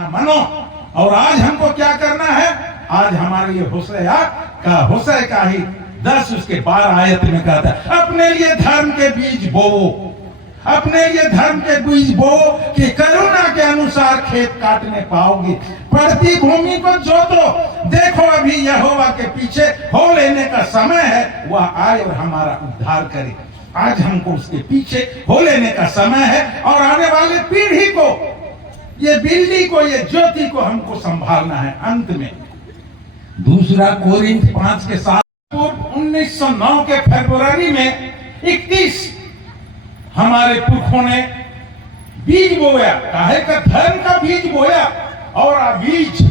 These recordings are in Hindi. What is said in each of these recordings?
मनो। और आज हमको क्या करना है? आज हमारे लिए होशे का ही 10 उसके 12 आयत में कहता है, अपने लिए धर्म के बीज बोओ, अपने लिए धर्म के बीज बोओ कि करुणा के अनुसार खेत काटने पाओगे। पड़ती भूमि को जोतो, देखो अभी यहोवा के पीछे हो लेने का समय है, वह आए और हमारा उद्धार करे। आज हमको उसके पीछे हो लेने का समय है और आने वाले पीढ़ी को, ये बिल्ली को, ये ज्योति को हमको संभालना है। अंत में 2 कोरिन्थ 5 के 7 1909 के फरवरी में 31 हमारे पुरखों ने बीज बोया, काहे का धर्म का बीज बोया, और बीज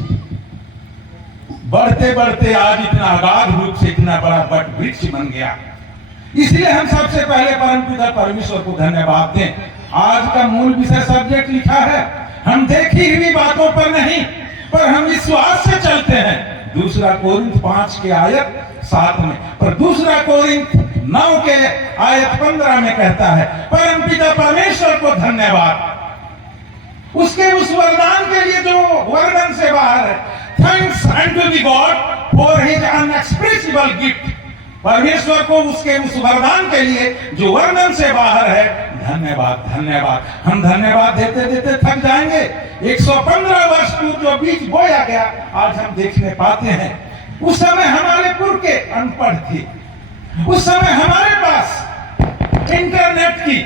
बढ़ते बढ़ते आज इतना अगाध रूप से इतना बड़ा वट वृक्ष बन गया। इसलिए हम सबसे पहले परमपिता परमेश्वर को धन्यवाद दें। आज का मूल विषय सब्जेक्ट लिखा है, हम देखी हुई बातों पर नहीं, पर हम विश्वास से चलते हैं। 2 कोरिन्थ 5 के आयत 7 में, पर 2 कोरिन्थ 9 के आयत 15 में कहता है, परमपिता परमेश्वर को धन्यवाद उसके उस वरदान के लिए जो वर्णन से बाहर है। Thanks unto the God for his unexpressible gift. परमेश्वर को उसके उस वरदान के लिए जो वर्णन से बाहर है, धन्यवाद धन्यवाद। हम धन्यवाद देते देते थक जाएंगे। 115 वर्ष पूर्व जो बीज बोया गया, आज हम देखने पाते हैं। उस समय हमारे पूर्व के अनपढ़ थे, उस समय हमारे पास इंटरनेट की,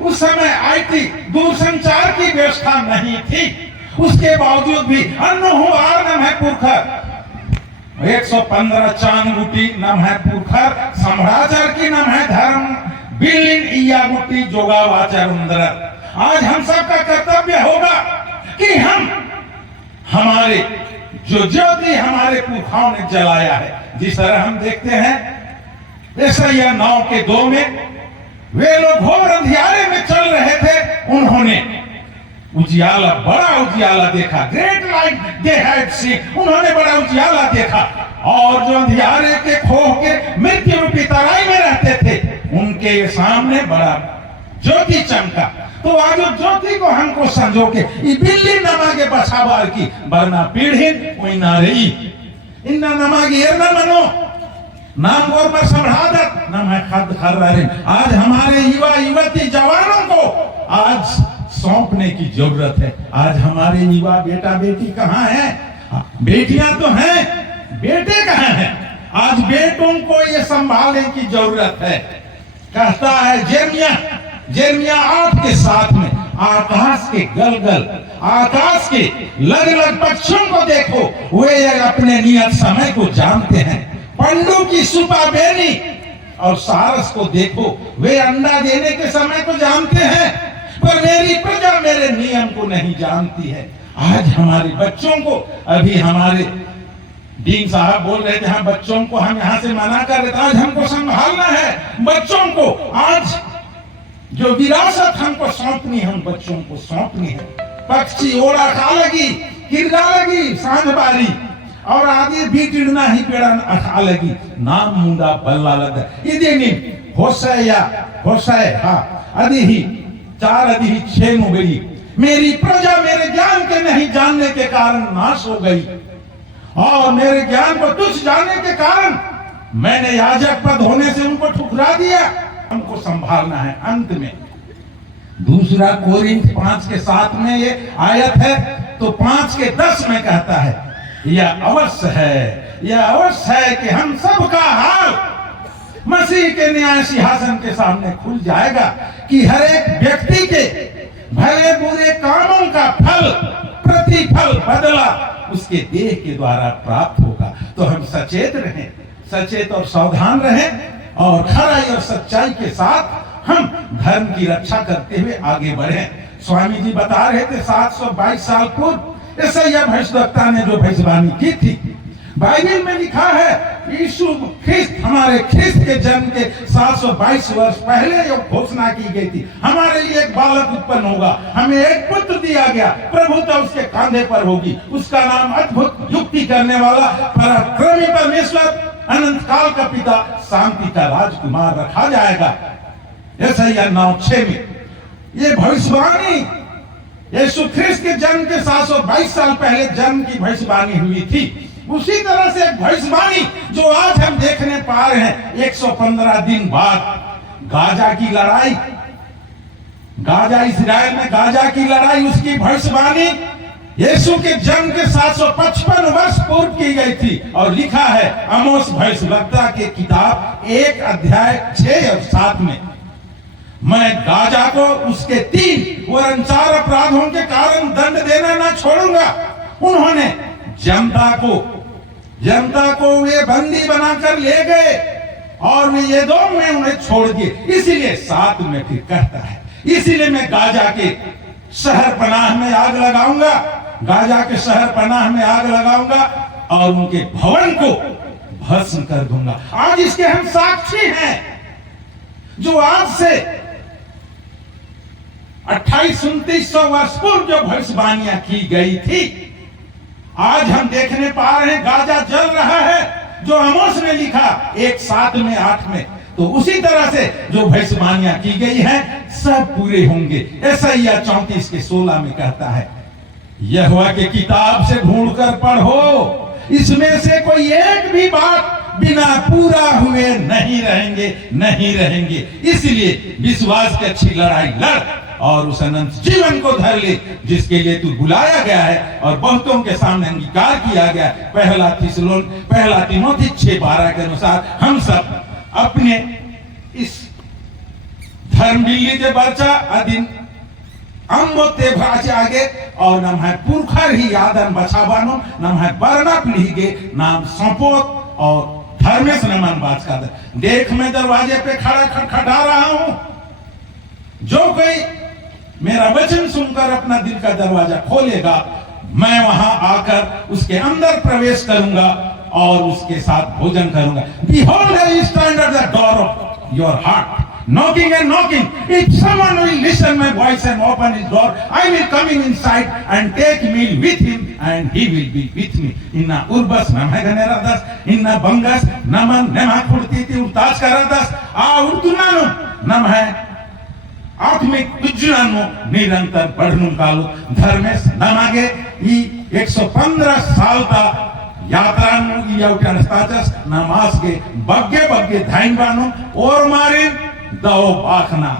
उस समय आईटी दूरसंचार की व्यवस्था नहीं थी। उसके बावजूद भी अन्नहुआर नम है पुरखर, 115 चांदगुटी नम है पुरखर, सम्राचार की नम है धर्म बिल्लिन इयागुटी जोगा वाचार उंदर। आज हम सबका कर्तव्य होगा कि हम हमारे जो ज्योति हमारे पुरखाओं ने जलाया है, जिस तरह हम देखते हैं यशायाह 9 के 2 में, वे लोग घोर अंधियारे में चल रहे थे, उन्होंने उजियाला, बड़ा उजियाला देखा। Great light they had seen, उन्होंने बड़ा उजियाला देखा। और जो अंधियारे के खोह के मृत्यु रूपी तराई में रहते थे, उनके सामने बड़ा ज्योति चमका। तो आज ज्योति को हमको संजो के बिल्ली नमागे बछावार की बरना पीढ़ी कोई ना रही इन्ना नमागे एरना मनो नाम और पर संभादत नाम है खद खर रहे। आज हमारे युवा युवती जवानों को आज सौंपने की जरूरत है। आज हमारे युवा बेटा बेटी कहाँ हैं? बेटियां तो हैं, बेटे कहाँ हैं? आज बेटों को ये संभालने की जरूरत है। कहता है जेरमिया 8 के 7 में, आकाश के गलगल, आकाश के लग लग पक्षियों को देखो, वे अपने नियत समय को जानते हैं। पंडू की सुपा बेनी और सारस को देखो, वे अंडा देने के समय को जानते हैं, पर मेरी प्रजा मेरे नियम को नहीं जानती है। आज हमारे बच्चों को, अभी हमारे डीन साहब बोल रहे थे, हम बच्चों को हम यहाँ से मना कर रहे थे। आज हमको संभालना है बच्चों को। आज जो विरासत हमको सौंपनी है, हम बच्चों को सौंपनी है। पक्षी ओड़ा खा लगी, किरगा लगी सांझ बारी, और आदि भी टिड़ना ही पेड़ा खा लगी, नाम मुंडा बल्ला लगा। होशे हाँ अदि ही 4 अदि ही 6 मुगई, मेरी प्रजा मेरे ज्ञान के नहीं जानने के कारण नाश हो गई, और मेरे ज्ञान को तुच्छ जानने के कारण मैंने याजक पद होने से उनको ठुकरा दिया। हमको संभालना है। अंत में 2 कोरिन्थ 5 के 7 में ये आयत है, तो 5 के 10 में कहता है, यह अवश्य है कि हम सब का हाल मसीह के न्याय सिंहासन के सामने खुल जाएगा, कि हर एक व्यक्ति के भले बुरे कामों का फल, प्रतिफल, बदला उसके देह के द्वारा प्राप्त होगा। तो हम सचेत और सावधान रहें, और खराई और सच्चाई के साथ हम धर्म की रक्षा करते हुए आगे बढ़ें। स्वामी जी बता रहे थे 722 साल पूर्व यशायाह भविष्यद्वक्ता ने जो भविष्यवाणी की थी, बाइबल में लिखा है, यीशु ख्रिस्त, हमारे ख्रिस्त के जन्म के 722 वर्ष पहले जो घोषणा की गई थी, हमारे लिए एक बालक उत्पन्न होगा, हमें एक पुत्र दिया गया, प्रभुता उसके कांधे पर होगी, उसका नाम अद्भुत, युक्ति करने वाला, पराक्रमी परमेश्वर, अनंत काल का पिता, शांति का राजकुमार रखा जाएगा। यशायाह 9:6 में ये भविष्यवाणी यीशु ख्रिस्त के जन्म के 722 साल पहले जन्म की भविष्यवाणी हुई थी, उसी तरह से एक भविष्यवाणी जो आज हम देखने पा रहे हैं 115 दिन बाद गाजा की लड़ाई, गाजा इस्राएल में गाजा की लड़ाई, उसकी भविष्यवाणी यीशु के जन्म के 755 वर्ष पूर्व की गई थी। और लिखा है आमोस भविष्यवक्ता के किताब 1 अध्याय 6 और 7 में, मैं गाजा को उसके 3 वरन 4 अपराधों के कारण दंड देना ना छोड़ूंगा। उन्होंने जनता को वे बंदी बनाकर ले गए और वे एदोम में उन्हें छोड़ दिए। इसीलिए 7 में फिर कहता है, इसीलिए मैं गाजा के शहर पनाह में आग लगाऊंगा, गाजा के शहर पनाह में आग लगाऊंगा और उनके भवन को भस्म कर दूंगा। आज इसके हम साक्षी हैं, जो आज से 2800-2900 वर्ष पूर्व जो भविष्यवाणियां की गई थी, आज हम देखने पा रहे हैं गाजा जल रहा है। जो आमोस ने लिखा 1:7 में 8 में, तो उसी तरह से जो भविष्यवाणियां की गई हैं सब पूरे होंगे। यशायाह 34 के 16 में कहता है, यहोवा के किताब से ढूंढकर पढ़ो, इसमें से कोई एक भी बात बिना पूरा हुए नहीं रहेंगे। इसलिए विश्वास की अच्छी लड़ाई लड़ और उस अनंत जीवन को धर ले जिसके लिए तू बुलाया गया है और बहुतों के सामने अंगीकार किया गया। पहला तीमोथी 6:12 के अनुसार हम सब अपने इस धर्म बिल्ली के बच्चा अधीन अम्बोते भाज आगे और नाम है पुरखर ही यादन बचावानो, नाम है बरना पीढ़ी नाम संपोत और धर्मेश नमन बाज का देख, मैं दरवाजे पे खड़ा खटखटा रहा हूं। जो कोई मेरा वचन सुनकर अपना दिल का दरवाजा खोलेगा, मैं वहां आकर उसके अंदर प्रवेश करूंगा और उसके साथ भोजन करूंगा। Behold, I stand at the door of your heart, knocking and knocking. If someone will listen my voice and open his door, I will come in inside and take meal with him and he will be with me. Inna urbas namai ganeradas, inna bangas naman nema kurtiti urtas karadas. A urtunanu nam hai आत्मिक विज्ञानो निरंतर बढ़नु कालो धर्मेश नमागे ई 115 साल का यात्रा नु एउटा स्टाटस नमाज के बग्गे धाइन बानो और मारिन दो बाखना